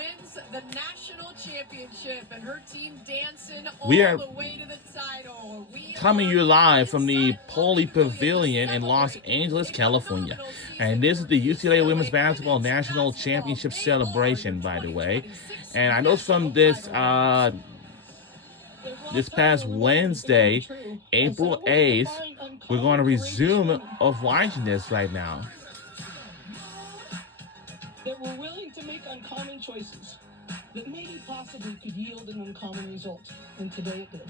wins the national championship, and her team dancing all We are the way to the title. coming you live from the Poly Pavilion in Los Angeles, California. And this is the UCLA Women's Basketball National Championship celebration, by the way. And I know from this past Wednesday, April 8th, we're going to resume of watching this right now. That were willing to make uncommon choices that maybe possibly could yield an uncommon result, and today it did.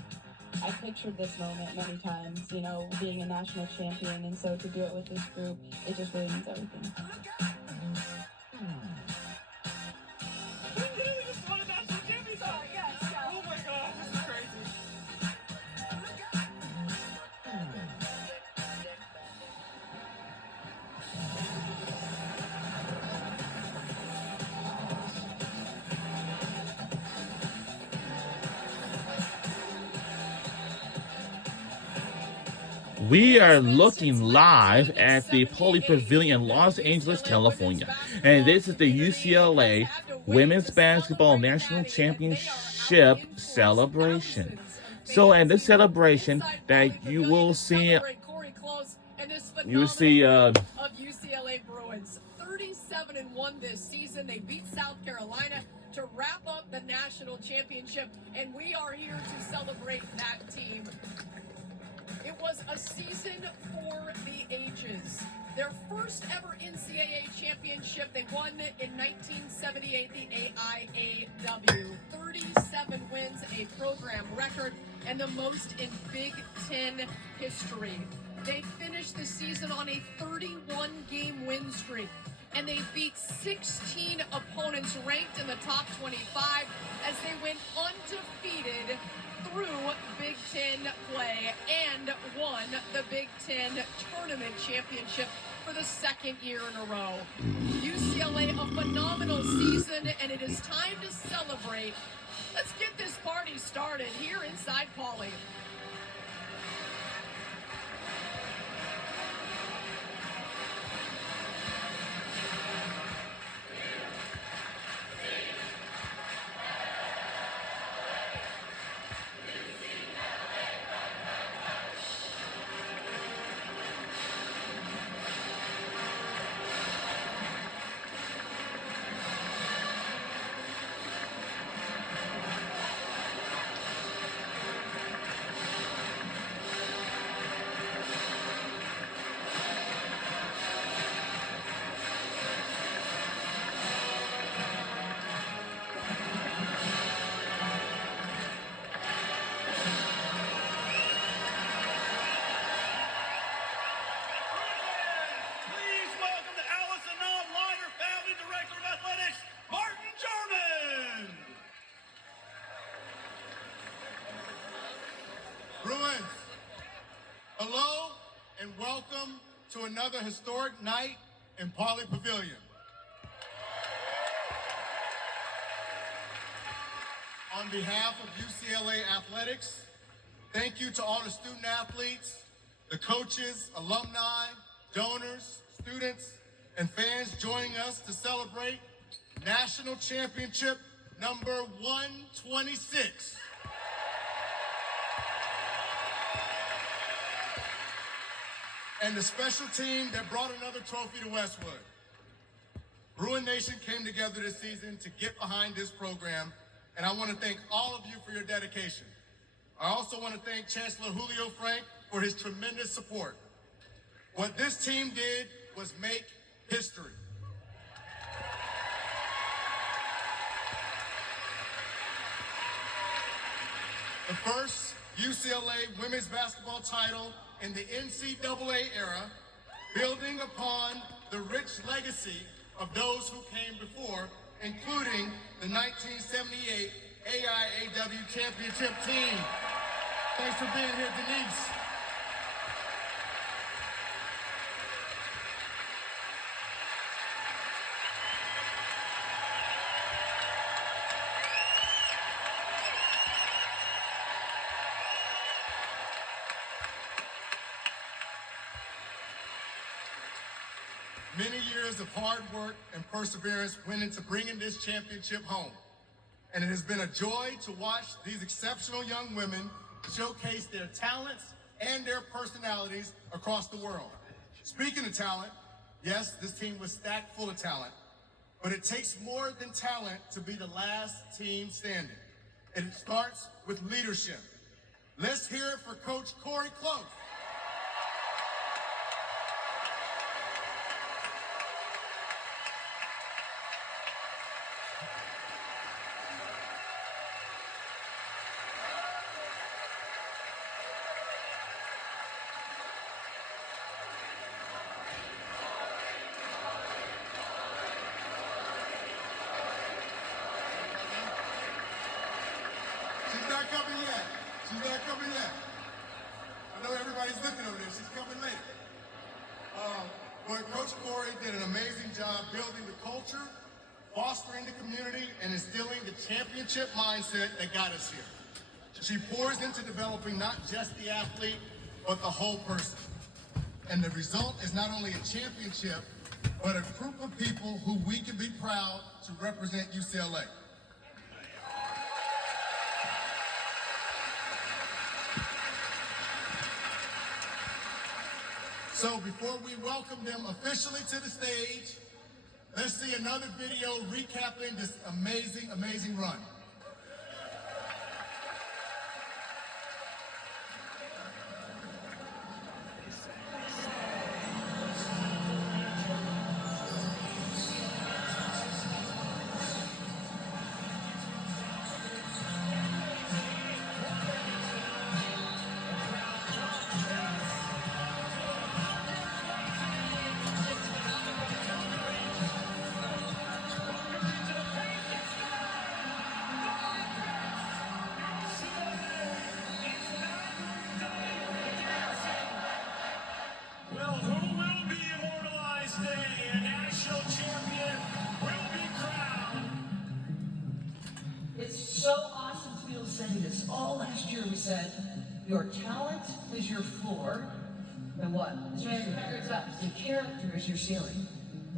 I pictured this moment many times, you know, being a national champion, and so to do it with this group, it just really means everything. We are looking live at the Poly Pavilion in Los Angeles, California. And this is the UCLA Women's Basketball National Championship celebration. So at this celebration that you will see of UCLA Bruins. 37-1 this season. They beat South Carolina to wrap up the national championship, and we are here to celebrate that team. It was a season for the ages. Their first ever NCAA championship, they won in 1978, the AIAW. 37 wins, a program record, and the most in Big Ten history. They finished the season on a 31-game win streak, and they beat 16 opponents ranked in the top 25 as they went undefeated through Big Ten play and won the Big Ten tournament championship for the second year in a row. UCLA, a phenomenal season, and it is time to celebrate. Let's get this party started here inside Poly. Bruins, hello and welcome to another historic night in Poly Pavilion. On behalf of UCLA Athletics, thank you to all the student athletes, the coaches, alumni, donors, students, and fans joining us to celebrate National Championship number 126. And the special team that brought another trophy to Westwood. Bruin Nation came together this season to get behind this program, and I want to thank all of you for your dedication. I also want to thank Chancellor Julio Frank for his tremendous support. What this team did was make history. The first UCLA women's basketball title in the NCAA era, building upon the rich legacy of those who came before, including the 1978 AIAW championship team. Thanks for being here, Denise. Many years of hard work and perseverance went into bringing this championship home. And it has been a joy to watch these exceptional young women showcase their talents and their personalities across the world. Speaking of talent, yes, this team was stacked full of talent, but it takes more than talent to be the last team standing. And it starts with leadership. Let's hear it for Coach Corey Close. She's not coming yet. She's not coming yet. I know everybody's looking over there. She's coming later. But Coach Corey did an amazing job building the culture, fostering the community, and instilling the championship mindset that got us here. She pours into developing not just the athlete, but the whole person. And the result is not only a championship, but a group of people who we can be proud to represent UCLA. So before we welcome them officially to the stage, let's see another video recapping this amazing, amazing run. Well, who will be immortalized today? A national champion will be crowned. It's so awesome to be able to say this. All last year we said, your talent is your floor, and what? Your character is your ceiling.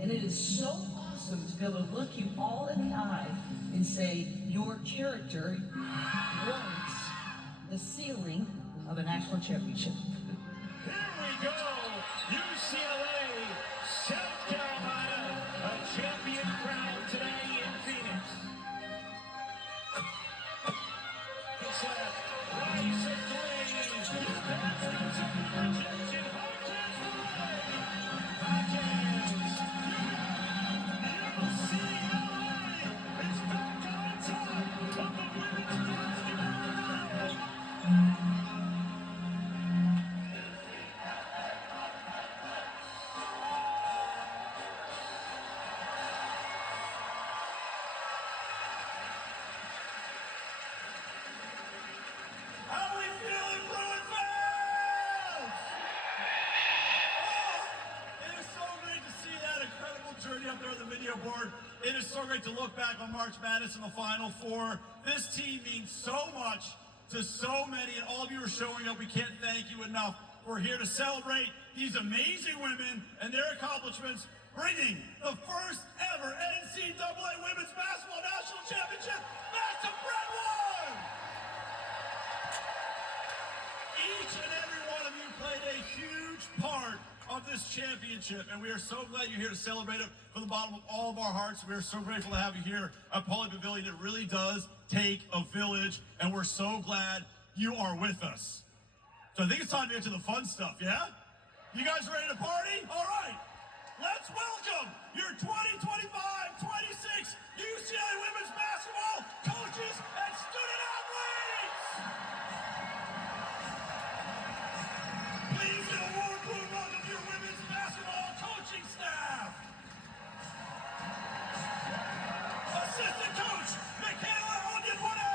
And it is so awesome to be able to look you all in the eye and say, your character warrants the ceiling of a national championship. Here we go. UCLA, South Carolina, a champion crowned today in Phoenix. It's a rise of flames. Bastards of the rejection. Hawkins away. Hawkins. UCLA is back on top of the women's basketball world. How we feeling, Bruin fans? It is so great to see that incredible journey up there on the video board. It is so great to look back on March Madness in the Final Four. This team means so much to so many, and all of you are showing up. We can't thank you enough. We're here to celebrate these amazing women and their accomplishments, bringing the first ever NCAA Women's Basketball National Championship back to Brentwood! Each and every one of you played a huge part of this championship, and we are so glad you're here to celebrate it from the bottom of all of our hearts. We are so grateful to have you here at Pauley Pavilion. It really does take a village, and we're so glad you are with us. So I think it's time to get to the fun stuff, yeah? You guys ready to party? All right. Let's welcome your 2025-26 UCLA Women's Basketball coaches and student athletes! Please give a warm welcome to your women's basketball coaching staff. Assistant coach, Michaela Onyenwode.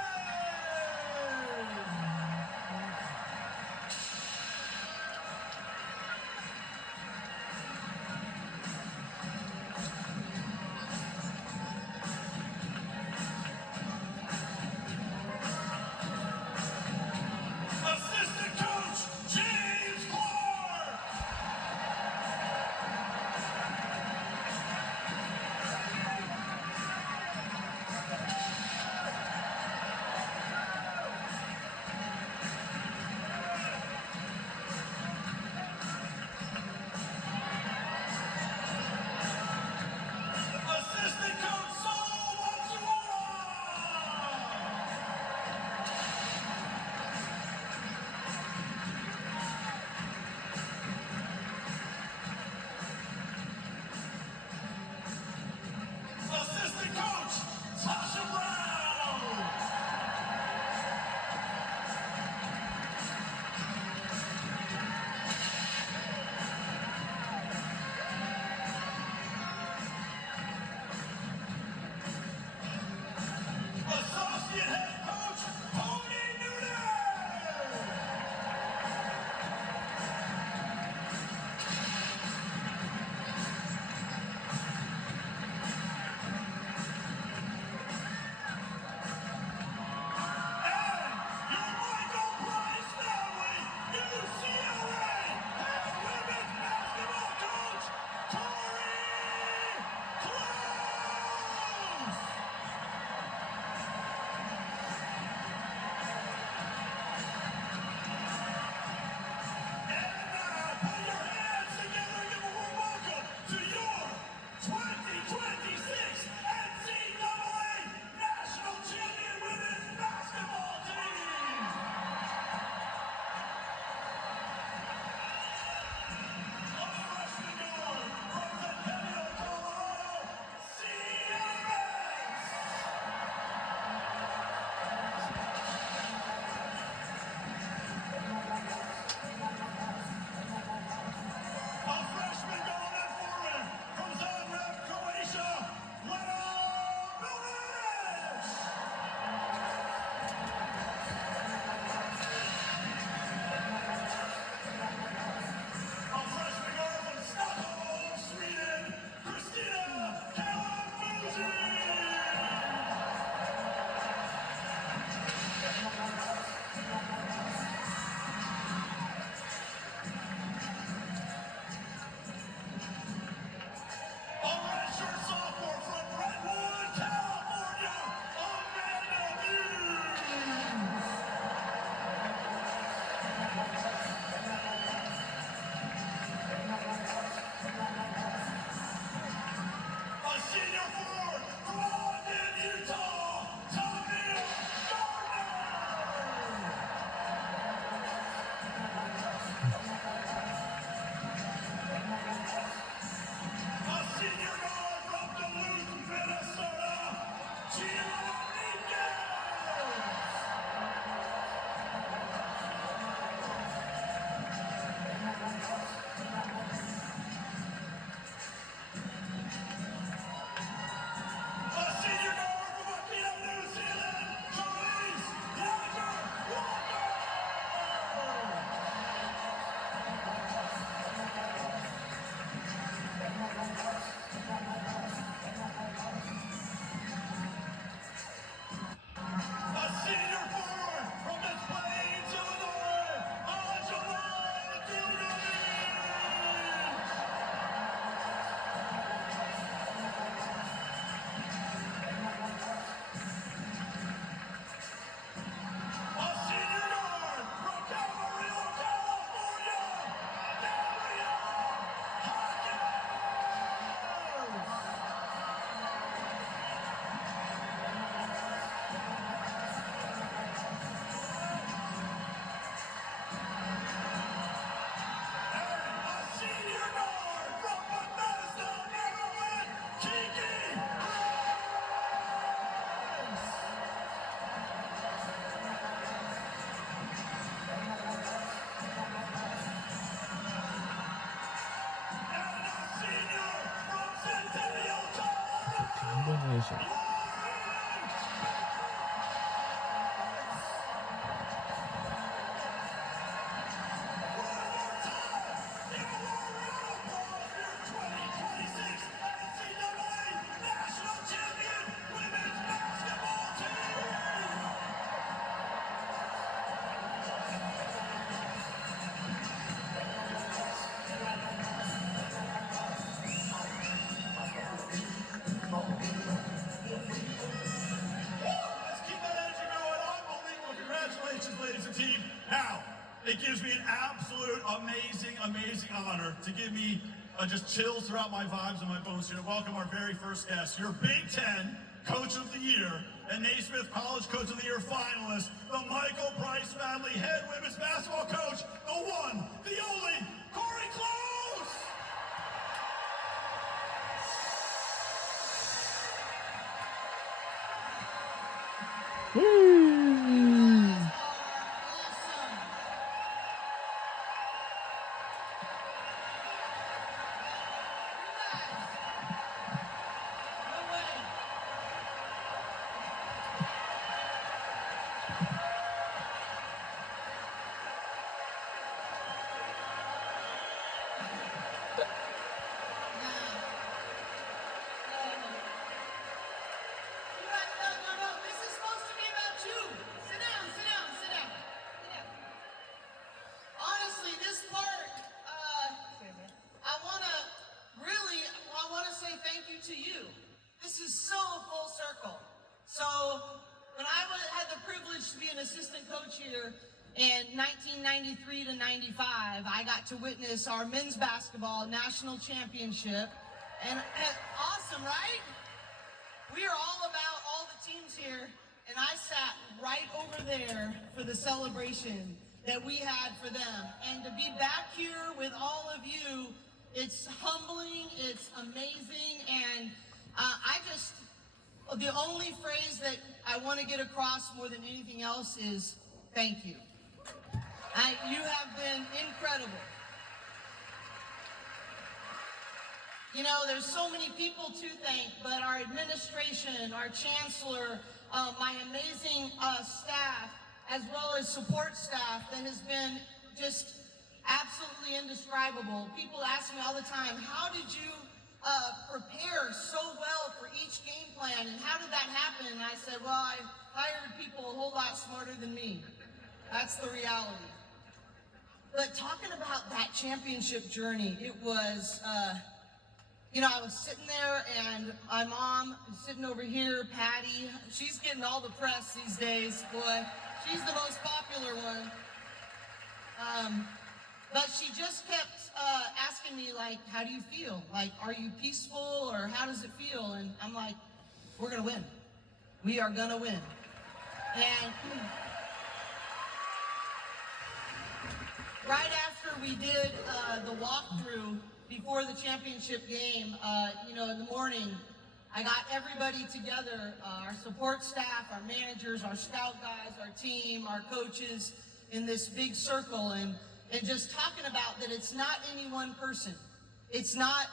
amazing, amazing honor to give me just chills throughout my vibes and my bones here to welcome our very first guest, your Big Ten Coach of the Year and Naismith College Coach of the Year finalist, the Michael Price family head women's basketball coach, the one, the only, Corey Close! To you. This is so full circle. So when I had the privilege to be an assistant coach here in 1993 to 95, I got to witness our men's basketball national championship. And awesome, right? We are all about all the teams here. And I sat right over there for the celebration that we had for them. And to be back here with all of you, it's humbling, it's amazing, and the only phrase that I want to get across more than anything else is thank you. You have been incredible. You know, there's so many people to thank, but our administration, our chancellor, my amazing staff, as well as support staff that has been just absolutely indescribable. People ask me all the time, how did you prepare so well for each game plan, and how did that happen? And I said, well, I hired people a whole lot smarter than me. That's the reality. But talking about that championship journey, it was, you know, I was sitting there, and my mom is sitting over here, Patty. She's getting all the press these days, boy. She's the most popular one. But she just kept asking me, like, how do you feel? Like, are you peaceful, or how does it feel? And I'm like, we're going to win. We are going to win. And right after we did the walkthrough before the championship game, you know, in the morning, I got everybody together, our support staff, our managers, our scout guys, our team, our coaches, in this big circle, and just talking about that it's not any one person. It's not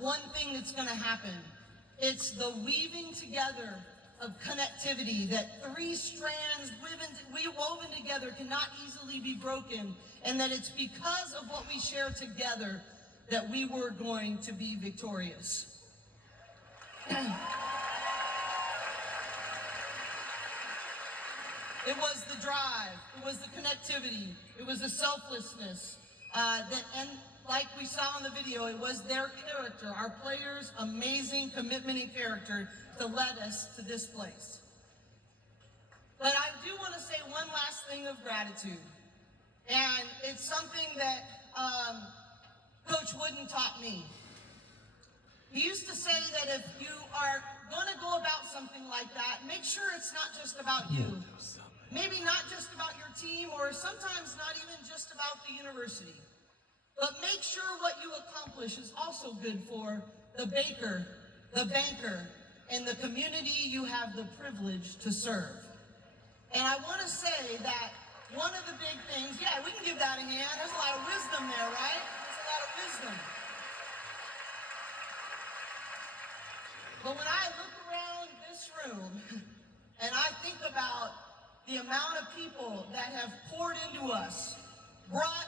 one thing that's going to happen. It's the weaving together of connectivity, that three strands woven together cannot easily be broken, and that it's because of what we share together that we were going to be victorious. It was the drive, it was the connectivity, it was the selflessness, and like we saw in the video, it was their character, our players' amazing commitment and character that led us to this place. But I do want to say one last thing of gratitude, and it's something that Coach Wooden taught me. He used to say that if you are going to go about something like that, make sure it's not just about you. Maybe not just about your team, or sometimes not even just about the university. But make sure what you accomplish is also good for the baker, the banker, and the community you have the privilege to serve. And I want to say that one of the big things, yeah, we can give that a hand. There's a lot of wisdom there, right? There's a lot of wisdom. But when I look around this room and I think about the amount of people that have poured into us, brought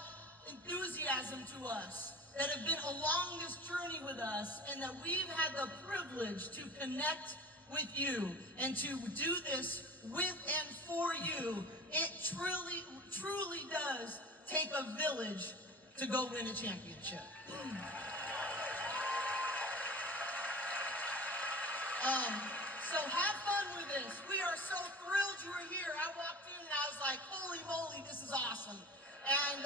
enthusiasm to us, that have been along this journey with us, and that we've had the privilege to connect with you and to do this with and for you, it truly does take a village to go win a championship. So have fun with this. We are so thrilled you were here. I walked in and I was like, holy moly, this is awesome. And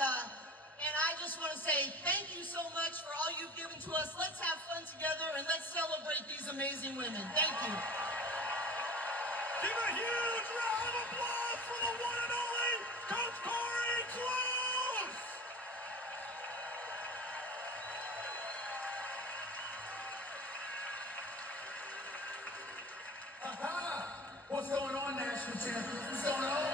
And I just want to say thank you so much for all you've given to us. Let's have fun together and let's celebrate these amazing women. Thank you. Give a huge round of applause for the one and only Coach Corey Close! What's going on, national champions? What's going on?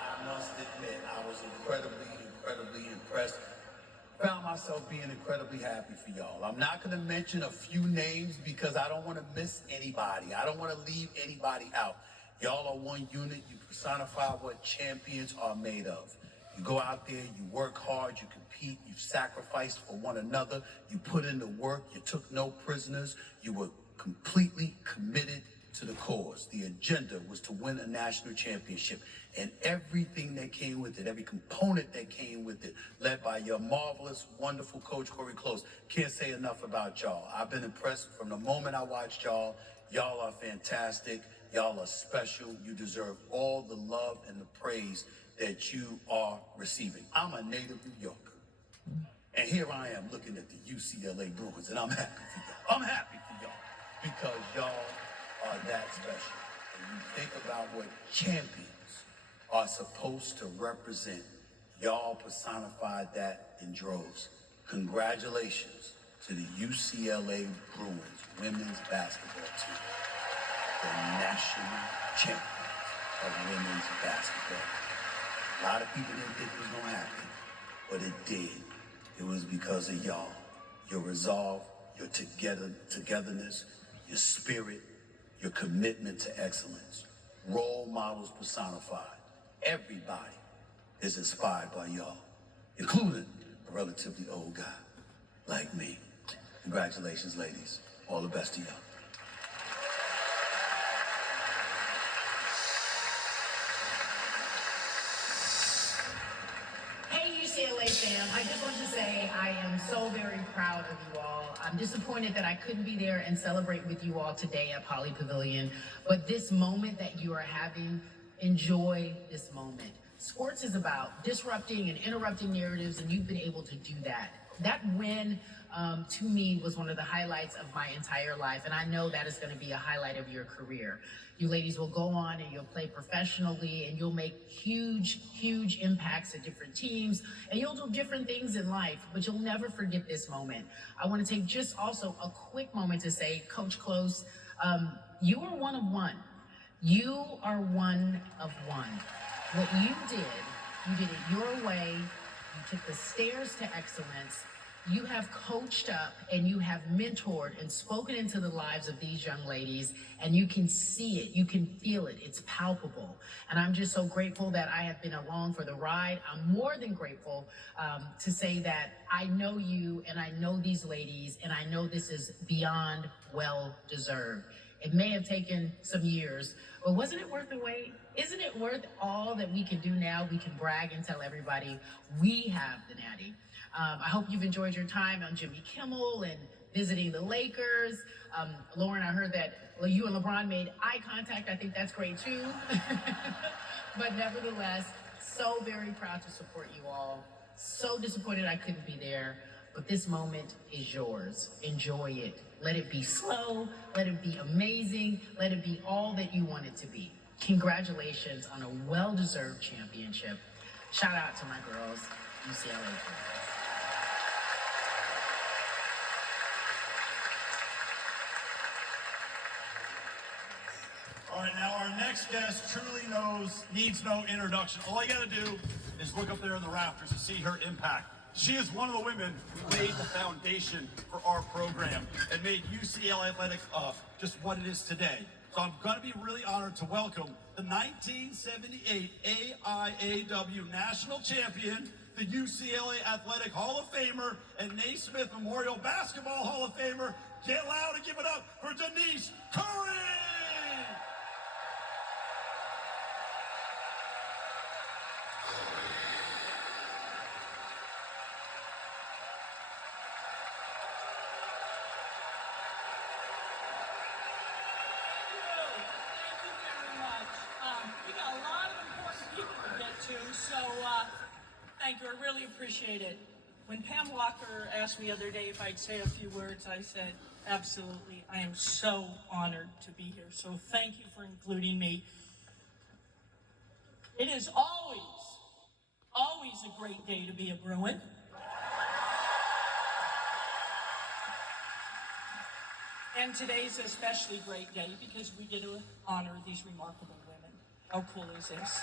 I must admit, I was incredibly impressed. Found myself being incredibly happy for y'all. I'm not going to mention a few names because I don't want to miss anybody. I don't want to leave anybody out. Y'all are one unit. You personify what champions are made of. You go out there, you work hard, you compete, you sacrificed for one another, you put in the work, you took no prisoners, you were completely committed to the cause. The agenda was to win a national championship, and everything that came with it, every component that came with it, led by your marvelous, wonderful coach, Corey Close. Can't say enough about y'all. I've been impressed from the moment I watched y'all. Y'all are fantastic. Y'all are special. You deserve all the love and the praise that you are receiving. I'm a native New Yorker, and here I am looking at the UCLA Bruins, and I'm happy for y'all. I'm happy for y'all because y'all are that special. And you think about what champions are supposed to represent. Y'all personified that in droves. Congratulations to the UCLA Bruins women's basketball team, the national champions of women's basketball. A lot of people didn't think it was gonna happen, but it did. It was because of y'all, your resolve, your togetherness, your spirit, your commitment to excellence. Role models personified. Everybody is inspired by y'all, including a relatively old guy like me. Congratulations, ladies. All the best to y'all. Hey UCLA fam, I just want to say I am so very proud of you all. I'm disappointed that I couldn't be there and celebrate with you all today at Poly Pavilion, but this moment that you are having, enjoy this moment. Sports is about disrupting and interrupting narratives, and you've been able to do that. That win, to me, was one of the highlights of my entire life, and I know that is going to be a highlight of your career. You ladies will go on and you'll play professionally, and you'll make huge impacts at different teams, and you'll do different things in life, but you'll never forget this moment. I want to take just also a quick moment to say, Coach Close, you are one of one. You are one of one. What you did it your way. You took the stairs to excellence. You have coached up and you have mentored and spoken into the lives of these young ladies, and you can see it, you can feel it, it's palpable. And I'm just so grateful that I have been along for the ride. I'm more than grateful to say that I know you and I know these ladies, and I know this is beyond well deserved. It may have taken some years, but wasn't it worth the wait? Isn't it worth all that we can do now? We can brag and tell everybody we have the Natty. I hope you've enjoyed your time on Jimmy Kimmel and visiting the Lakers. Lauren, I heard that you and LeBron made eye contact. I think that's great too. But nevertheless, so very proud to support you all. So disappointed I couldn't be there, but this moment is yours. Enjoy it. Let it be slow, let it be amazing, let it be all that you want it to be. Congratulations on a well-deserved championship. Shout out to my girls, UCLA Bruins. All right, now our next guest truly needs no introduction. All you gotta do is look up there in the rafters to see her impact. She is one of the women who laid the foundation for our program and made UCLA Athletics just what it is today. So I'm gonna be really honored to welcome the 1978 AIAW National Champion, the UCLA Athletic Hall of Famer, and Naismith Memorial Basketball Hall of Famer. Get loud and give it up for Denise Curry! Thank you. I really appreciate it. When Pam Walker asked me the other day if I'd say a few words, I said, absolutely. I am so honored to be here. So thank you for including me. It is always a great day to be a Bruin. And today's an especially great day because we get to honor these remarkable women. How cool is this?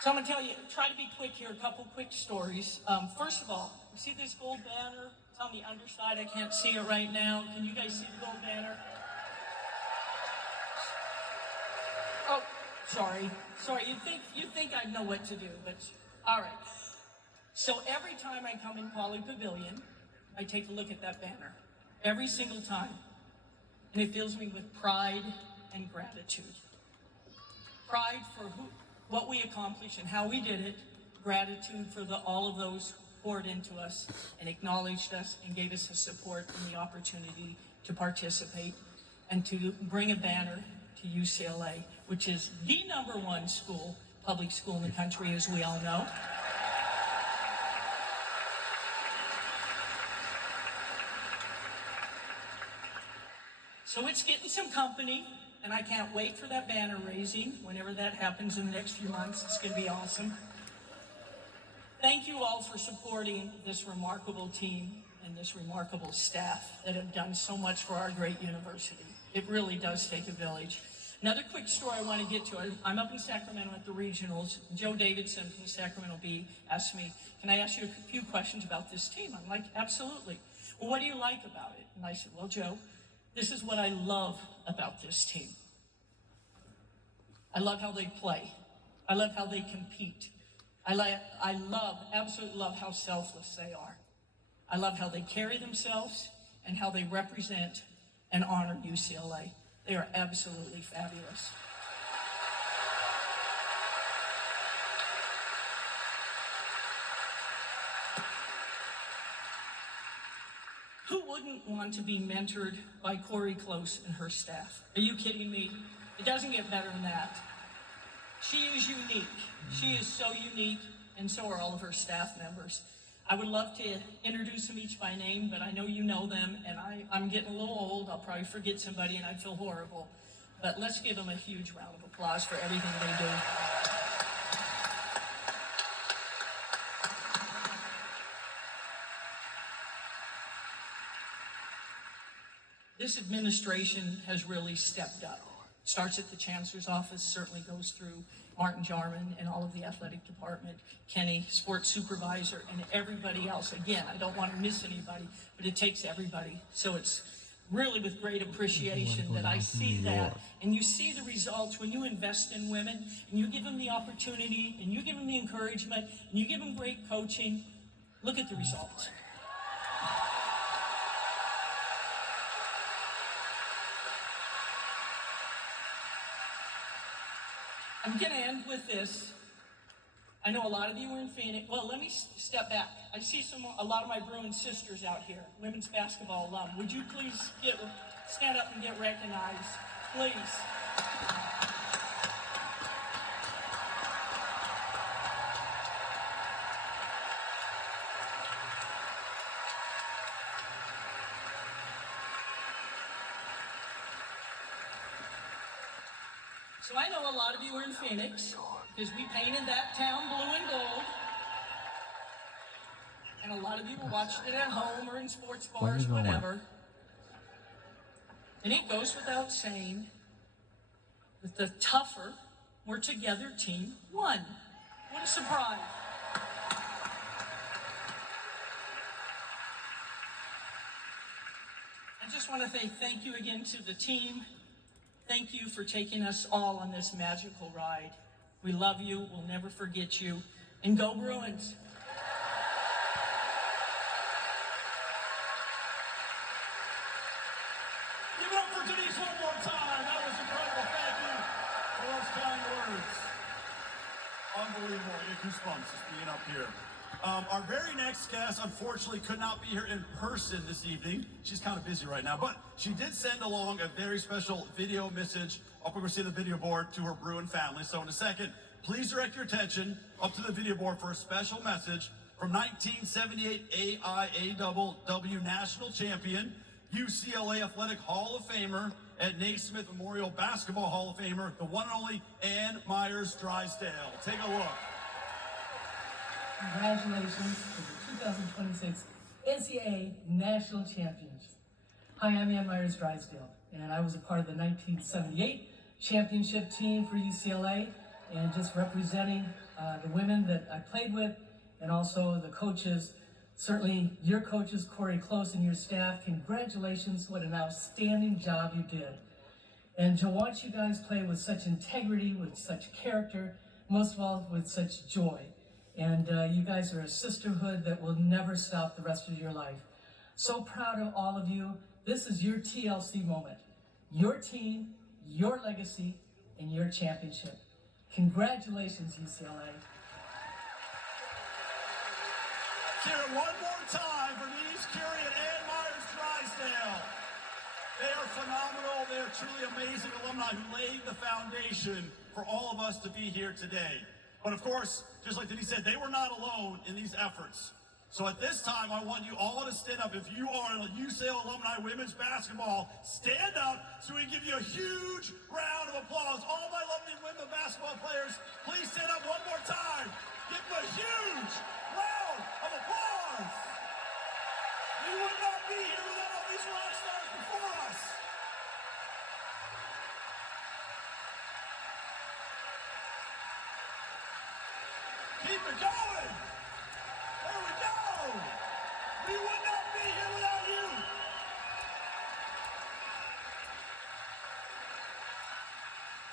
So I'm going to tell you, try to be quick here, a couple quick stories. First of all, you see this gold banner? It's on the underside. I can't see it right now. Can you guys see the gold banner? Oh, sorry. You think I know what to do, but all right. So every time I come in Pauley Pavilion, I take a look at that banner. Every single time. And it fills me with pride and gratitude. Pride for what we accomplished and how we did it. Gratitude for all of those who poured into us and acknowledged us and gave us the support and the opportunity to participate and to bring a banner to UCLA, which is the #1 school, public school in the country, as we all know. So it's getting some company, and I can't wait for that banner raising. Whenever that happens in the next few months, it's going to be awesome. Thank you all for supporting this remarkable team and this remarkable staff that have done so much for our great university. It really does take a village. Another quick story I want to get to. I'm up in Sacramento at the regionals. Joe Davidson from the Sacramento Bee asked me, can I ask you a few questions about this team? I'm like, absolutely. Well, what do you like about it? And I said, well, Joe, this is what I love about this team. I love how they play. I love how they compete. Absolutely love how selfless they are. I love how they carry themselves and how they represent and honor UCLA. They are absolutely fabulous. Who wouldn't want to be mentored by Corey Close and her staff? Are you kidding me? It doesn't get better than that. She is unique. She is so unique, and so are all of her staff members. I would love to introduce them each by name, but I know you know them, and I'm getting a little old. I'll probably forget somebody, and I'd feel horrible. But let's give them a huge round of applause for everything they do. This administration has really stepped up. Starts at the Chancellor's office, certainly goes through Martin Jarman and all of the athletic department, Kenny, sports supervisor, and everybody else. Again, I don't want to miss anybody, but it takes everybody. So it's really with great appreciation that I see that. And you see the results when you invest in women, and you give them the opportunity, and you give them the encouragement, and you give them great coaching. Look at the results. I'm going to end with this. I know a lot of you are in Phoenix. Well, let me step back. I see a lot of my Bruin sisters out here, women's basketball alum. Would you please stand up and get recognized, please? So I know a lot of you are in Phoenix because we painted that town blue and gold. And a lot of you were watching it at home or in sports bars, whatever. And it goes without saying that the tougher, more together team won. What a surprise. I just want to say thank you again to the team. Thank you for taking us all on this magical ride. We love you. We'll never forget you. And go Bruins. Give it up for Denise one more time. That was incredible. Thank you for those kind words. Unbelievable. I get goosebumps just being up here. Our very next guest, unfortunately, could not be here in person this evening. She's kind of busy right now, but she did send along a very special video message up over see the video board to her Bruin family. So in a second, please direct your attention up to the video board for a special message from 1978 AIAWW National Champion, UCLA Athletic Hall of Famer, and Naismith Memorial Basketball Hall of Famer, the one and only Ann Myers Drysdale. Take a look. Congratulations to the 2026 NCAA National Champions. Hi, I'm Ann Myers Drysdale, and I was a part of the 1978 championship team for UCLA, and just representing the women that I played with, and also the coaches, certainly your coaches, Corey Close, and your staff. Congratulations, what an outstanding job you did. And to watch you guys play with such integrity, with such character, most of all with such joy. And you guys are a sisterhood that will never stop the rest of your life. So proud of all of you. This is your TLC moment. Your team, your legacy, and your championship. Congratulations, UCLA. Cheer it one more time for Denise Curie and Ann Myers Drysdale. They are phenomenal. They are truly amazing alumni who laid the foundation for all of us to be here today. But of course, just like Denise said, they were not alone in these efforts. So at this time, I want you all to stand up. If you are a UCLA alumni women's basketball, stand up so we can give you a huge round of applause. All my lovely women basketball players, please stand up one more time. Give them a huge round of applause. We would not be here without all these rock stars before us. Keep it going. There we go. We would not be here without you.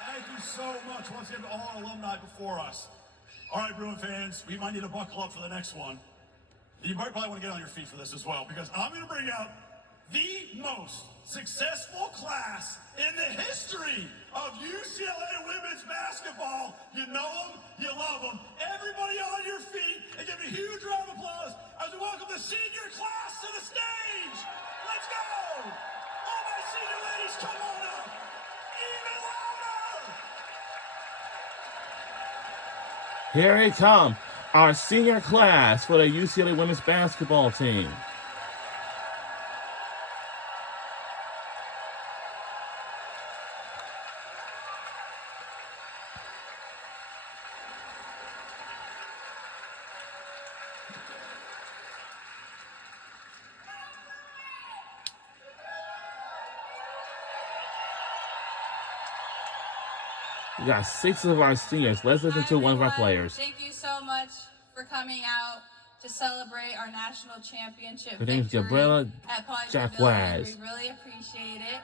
Thank you so much once again to all our alumni before us. All right, Bruin fans, we might need to buckle up for the next one. You might probably want to get on your feet for this as well, because I'm going to bring out the most successful class in the history of UCLA women's basketball. You know them, you love them. Everybody on your feet, and give a huge round of applause as we welcome the senior class to the stage. Let's go! All my senior ladies, come on up. Even louder! Here they come, our senior class for the UCLA women's basketball team. We got 6 of our seniors. Let's listen to one of our players. Thank you so much for coming out to celebrate our national championship Her name is victory Gabriela at Poly Jacques. Pavilion. We really appreciate it.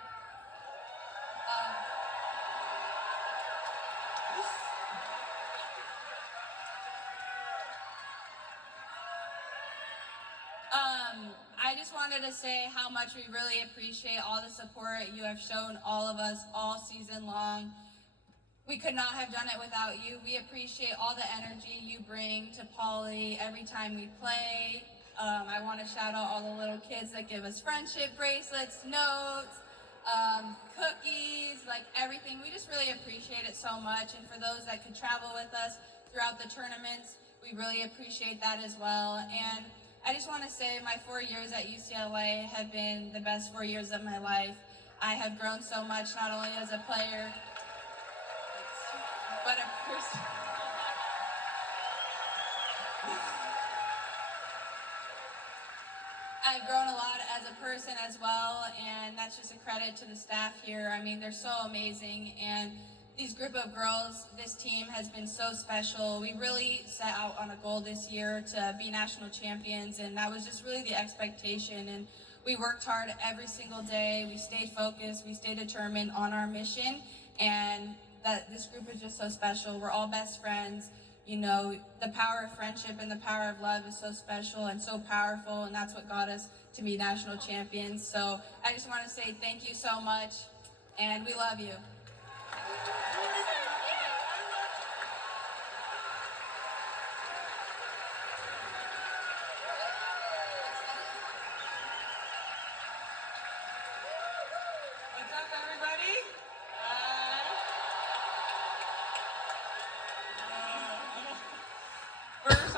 I just wanted to say how much we really appreciate all the support you have shown all of us all season long. We could not have done it without you. We appreciate all the energy you bring to Poly every time we play. I want to shout out all the little kids that give us friendship bracelets, notes, cookies, like everything. We just really appreciate it so much. And for those that could travel with us throughout the tournaments, we really appreciate that as well. And I just want to say my 4 years at UCLA have been the best 4 years of my life. I have grown so much, not only as a player, but a person. I've grown a lot as a person as well, and that's just a credit to the staff here. I mean, they're so amazing, and these group of girls, this team has been so special. We really set out on a goal this year to be national champions, and that was just really the expectation. And we worked hard every single day. We stayed focused. We stayed determined on our mission, and that this group is just so special. We're all best friends. You know, the power of friendship and the power of love is so special and so powerful, and that's what got us to be national champions. So I just want to say thank you so much, and we love you. What's up, everybody?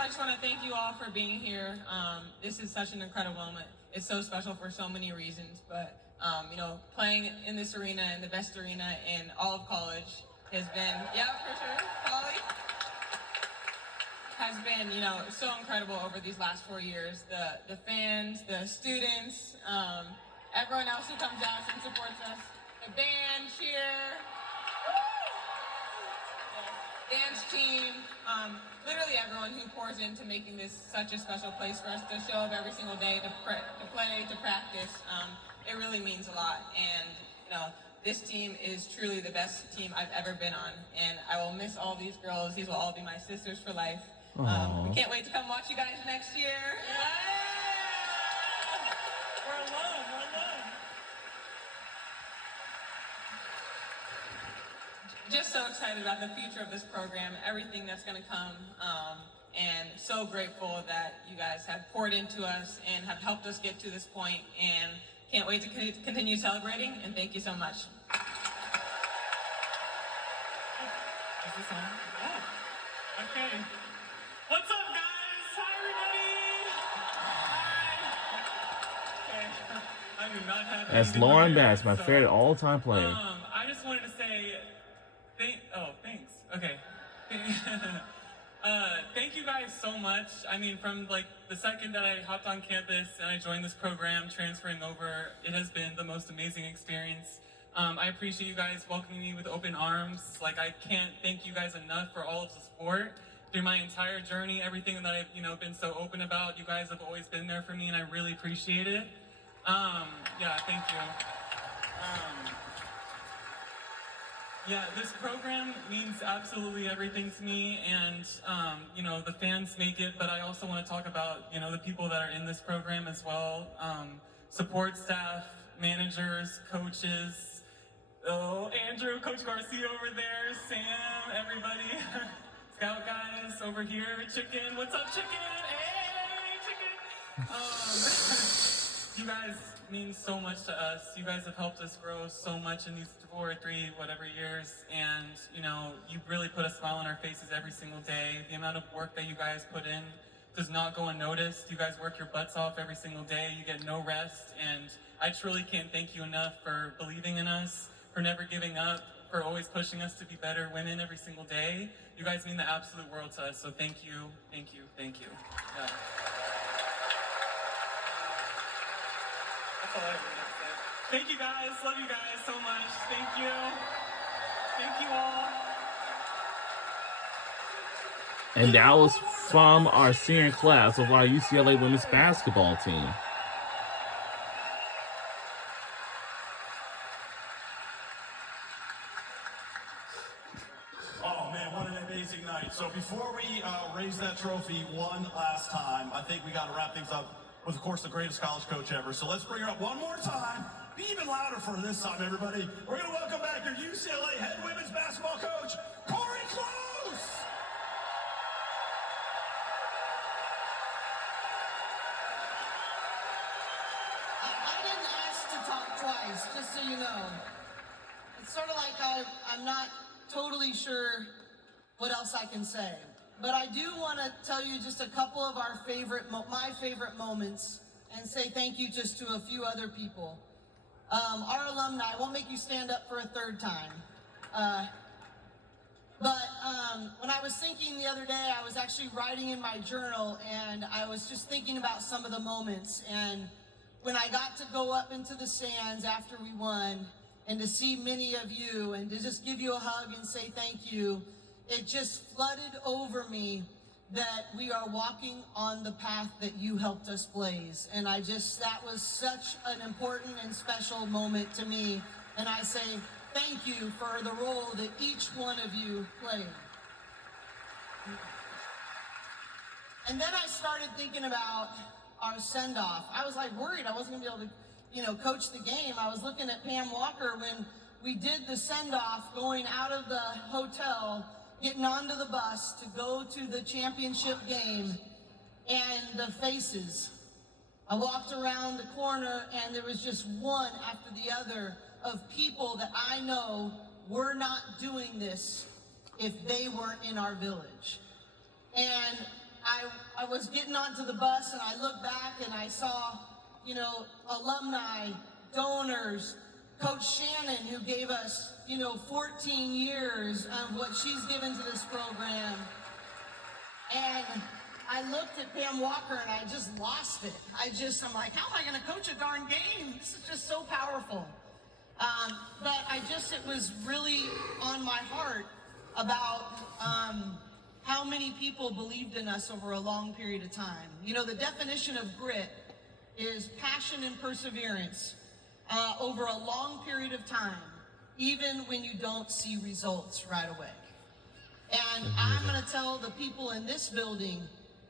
I just want to thank you all for being here. This is such an incredible moment. It's so special for so many reasons, but you know, playing in this arena, in the best arena in all of college, has been, yeah, for sure, Holly, has been, you know, so incredible over these last 4 years. The fans, the students, everyone else who comes out and supports us, the band, cheer, dance team, literally everyone who pours into making this such a special place for us to show up every single day, to play, to practice. It really means a lot, and you know, this team is truly the best team I've ever been on, and I will miss all these girls. These will all be my sisters for life. We can't wait to come watch you guys next year. Yeah! We're alone, we're alone. Just so excited about the future of this program, everything that's going to come, and so grateful that you guys have poured into us and have helped us get to this point, and can't wait to continue celebrating, and thank you so much. Is this on? Oh, okay. What's up, guys? Hi, everybody. Hi. Okay. I do not have. That's Lauren Bass, my favorite all-time player. I just wanted to say, thanks. Okay. Thank you guys so much. I mean, from like the second that I hopped on campus and I joined this program, transferring over, it has been the most amazing experience. I appreciate you guys welcoming me with open arms. Like, I can't thank you guys enough for all of the support through my entire journey, everything that I've, you know, been so open about. You guys have always been there for me, and I really appreciate it. Yeah, thank you. Yeah, this program means absolutely everything to me, and you know, the fans make it, but I also want to talk about, you know, the people that are in this program as well. Support staff, managers, coaches. Oh, Andrew, Coach Garcia over there, Sam, everybody. Scout guys over here, Chicken. What's up, Chicken? Hey, Chicken! You guys mean so much to us. You guys have helped us grow so much in these 4 or 3, whatever years, and you know, you really put a smile on our faces every single day. The amount of work that you guys put in does not go unnoticed. You guys work your butts off every single day. You get no rest, and I truly can't thank you enough for believing in us, for never giving up, for always pushing us to be better women every single day. You guys mean the absolute world to us, so thank you, thank you, thank you. Yeah. That's all I really have to say. Thank you guys, love you guys so much. Thank you. Thank you all. And that was from our senior class of our UCLA women's basketball team. Oh man, what an amazing night. So before we raise that trophy one last time, I think we got to wrap things up with, of course, the greatest college coach ever. So let's bring her up one more time. Be even louder for this time, everybody. We're going to welcome back your UCLA head women's basketball coach, Corey Close. I didn't ask to talk twice, just so you know. It's sort of like I'm not totally sure what else I can say. But I do want to tell you just a couple of our my favorite moments, and say thank you just to a few other people. Our alumni, I won't make you stand up for a third time. But when I was thinking the other day, I was actually writing in my journal, and I was just thinking about some of the moments. And when I got to go up into the stands after we won, and to see many of you, and to just give you a hug and say thank you, it just flooded over me that we are walking on the path that you helped us blaze. And that was such an important and special moment to me. And I say thank you for the role that each one of you played. And then I started thinking about our send-off. I was like worried I wasn't gonna be able to, you know, coach the game. I was looking at Pam Walker when we did the send-off, going out of the hotel, getting onto the bus to go to the championship game, and the faces. I walked around the corner, and there was just one after the other of people that I know were not doing this if they weren't in our village. And I was getting onto the bus and I looked back and I saw, you know, alumni, donors, Coach Shannon, who gave us, you know, 14 years of what she's given to this program. And I looked at Pam Walker and I just lost it. I'm like, how am I going to coach a darn game? This is just so powerful. But it was really on my heart about how many people believed in us over a long period of time. You know, the definition of grit is passion and perseverance over a long period of time, even when you don't see results right away. And I'm going to tell the people in this building,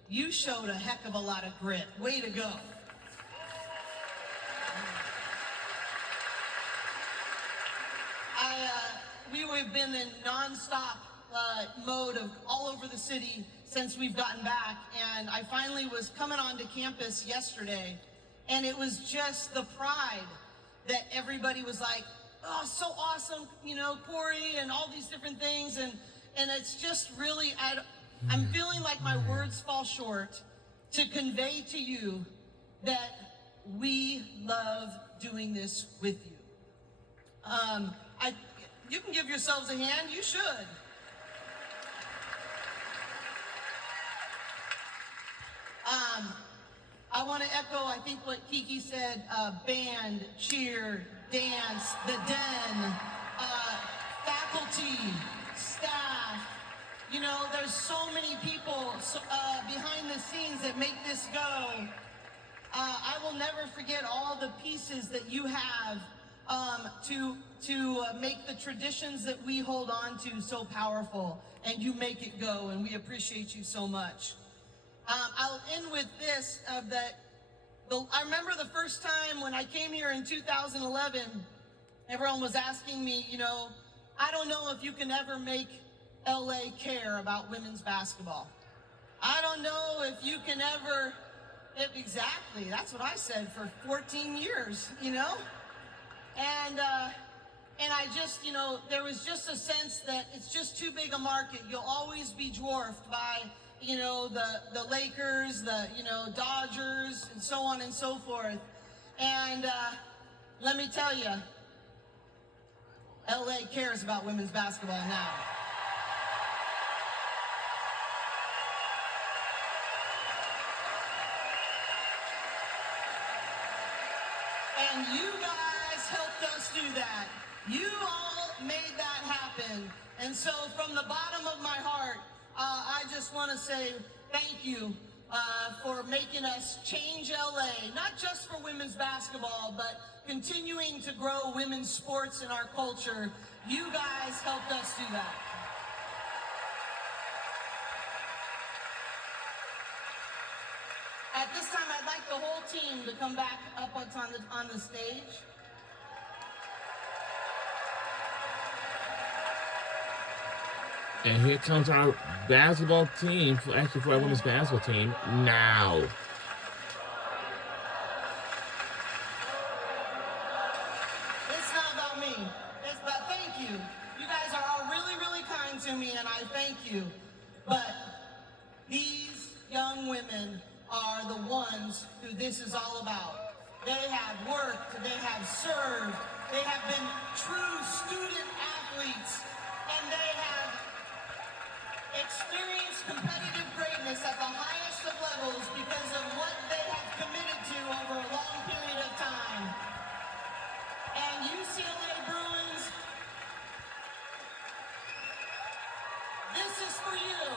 you showed a heck of a lot of grit. Way to go. We've been in nonstop mode of all over the city since we've gotten back, and I finally was coming onto campus yesterday, and it was just the pride that everybody was like, oh, so awesome, you know, Corey, and all these different things, and it's just really, I'm feeling like my words fall short to convey to you that we love doing this with you. You can give yourselves a hand, you should. I want to echo, I think, what Kiki said, band, cheer, dance, the den, faculty, staff. You know, there's so many people behind the scenes that make this go. I will never forget all the pieces that you have to make the traditions that we hold on to so powerful, and you make it go, and we appreciate you so much. I'll end with this, I remember the first time when I came here in 2011, everyone was asking me, you know, I don't know if you can ever make LA care about women's basketball. I don't know if you can ever, exactly, that's what I said for 14 years, you know? And I just, you know, there was just a sense that it's just too big a market. You'll always be dwarfed by, you know, the Lakers, the, you know, Dodgers, and so on and so forth. And let me tell you, LA cares about women's basketball now. And you guys helped us do that. You all made that happen. And so from the bottom of my heart, I just want to say thank you for making us change LA, not just for women's basketball, but continuing to grow women's sports in our culture. You guys helped us do that. At this time, I'd like the whole team to come back up on the stage. And here comes our basketball team, actually for our women's basketball team, now. It's not about me. It's about thank you. You guys are all really, really kind to me, and I thank you. But these young women are the ones who this is all about. They have worked, they have served, they have been true student athletes, and they have experienced competitive greatness at the highest of levels because of what they have committed to over a long period of time. And UCLA Bruins, this is for you.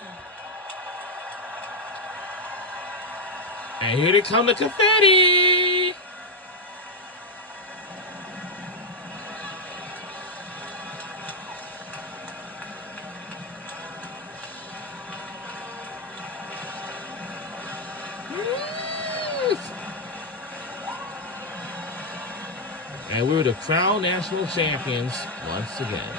And here they come, the confetti! And we were the crowned national champions once again.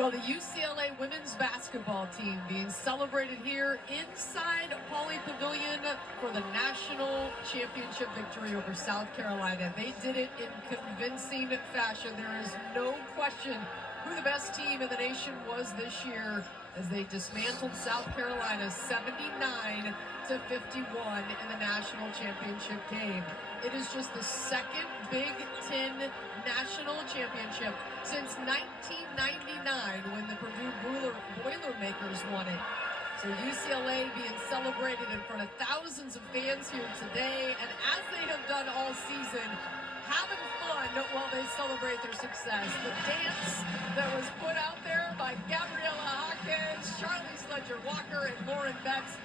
Well, the UCLA women's basketball team being celebrated here inside Pauley Pavilion for the national championship victory over South Carolina. They did it in convincing fashion. There is no question who the best team in the nation was this year as they dismantled South Carolina 79-51 in the national championship game. It is just the second Big Ten national championship since 1999 when the Purdue Boilermakers won it. So UCLA being celebrated in front of thousands of fans here today, and as they have done all season, having fun while they celebrate their success. The dance that was put out there by Gabriela Jaquez, Charlie Sledger-Walker, and Lauren Betts,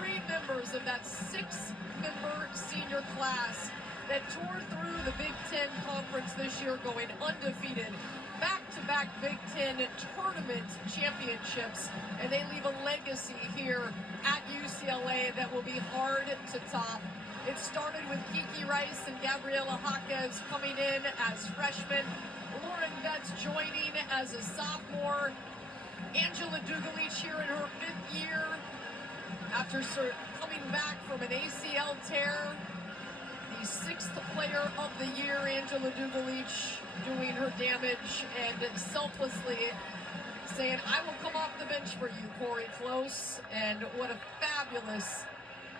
3 members of that 6-member senior class that tore through the Big Ten Conference this year, going undefeated. Back-to-back Big Ten tournament championships, and they leave a legacy here at UCLA that will be hard to top. It started with Kiki Rice and Gabriela Jaquez coming in as freshmen, Lauren Betts joining as a sophomore, Angela Dugalich here in her 5th year after coming back from an ACL tear. The 6th player of the year, Angela Dugalich, doing her damage and selflessly saying, "I will come off the bench for you, Corey Close." And what a fabulous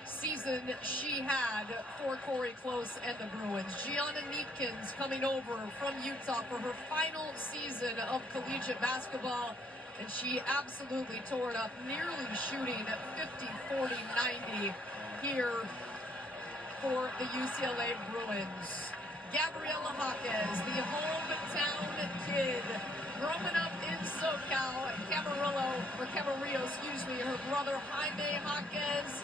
season she had for Corey Close and the Bruins. Gianna Neepkins coming over from Utah for her final season of collegiate basketball, and she absolutely tore it up, nearly shooting 50, 40, 90 here for the UCLA Bruins. Gabriela Jaquez, the hometown kid, growing up in SoCal, Camarillo, her brother Jaime Jaquez.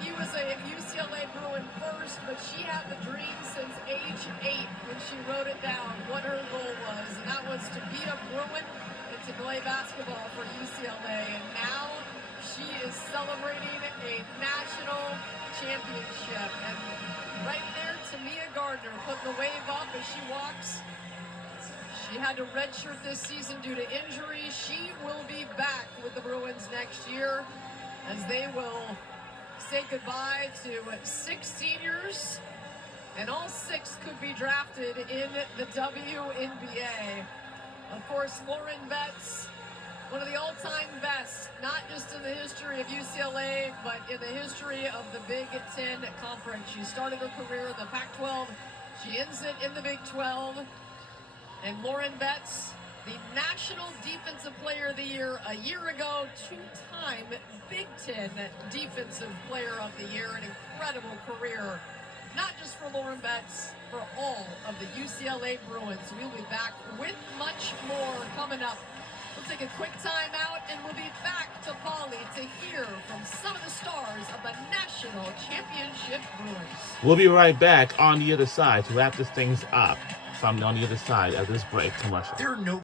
He was a UCLA Bruin first, but she had the dream since age 8 when she wrote it down what her goal was, and that was to be a Bruin and to play basketball for UCLA. And now she is celebrating a national championship. And right there, Tamia Gardner putting the wave up as she walks. She had to redshirt this season due to injury. She will be back with the Bruins next year as they will say goodbye to 6 seniors, and all 6 could be drafted in the WNBA. Of course, Lauren Betts, one of the all-time best, not just in the history of UCLA, but in the history of the Big Ten Conference. She started her career in the Pac-12. She ends it in the Big 12. And Lauren Betts, the National Defensive Player of the Year a year ago, 2-time Big Ten Defensive Player of the Year. An incredible career, not just for Lauren Betts, for all of the UCLA Bruins. We'll be back with much more coming up. We'll take a quick time out, and we'll be back to Pauley to hear from some of the stars of the National Championship Bruins. We'll be right back on the other side to wrap this things up. So I'm on the other side of this break commercial. There are no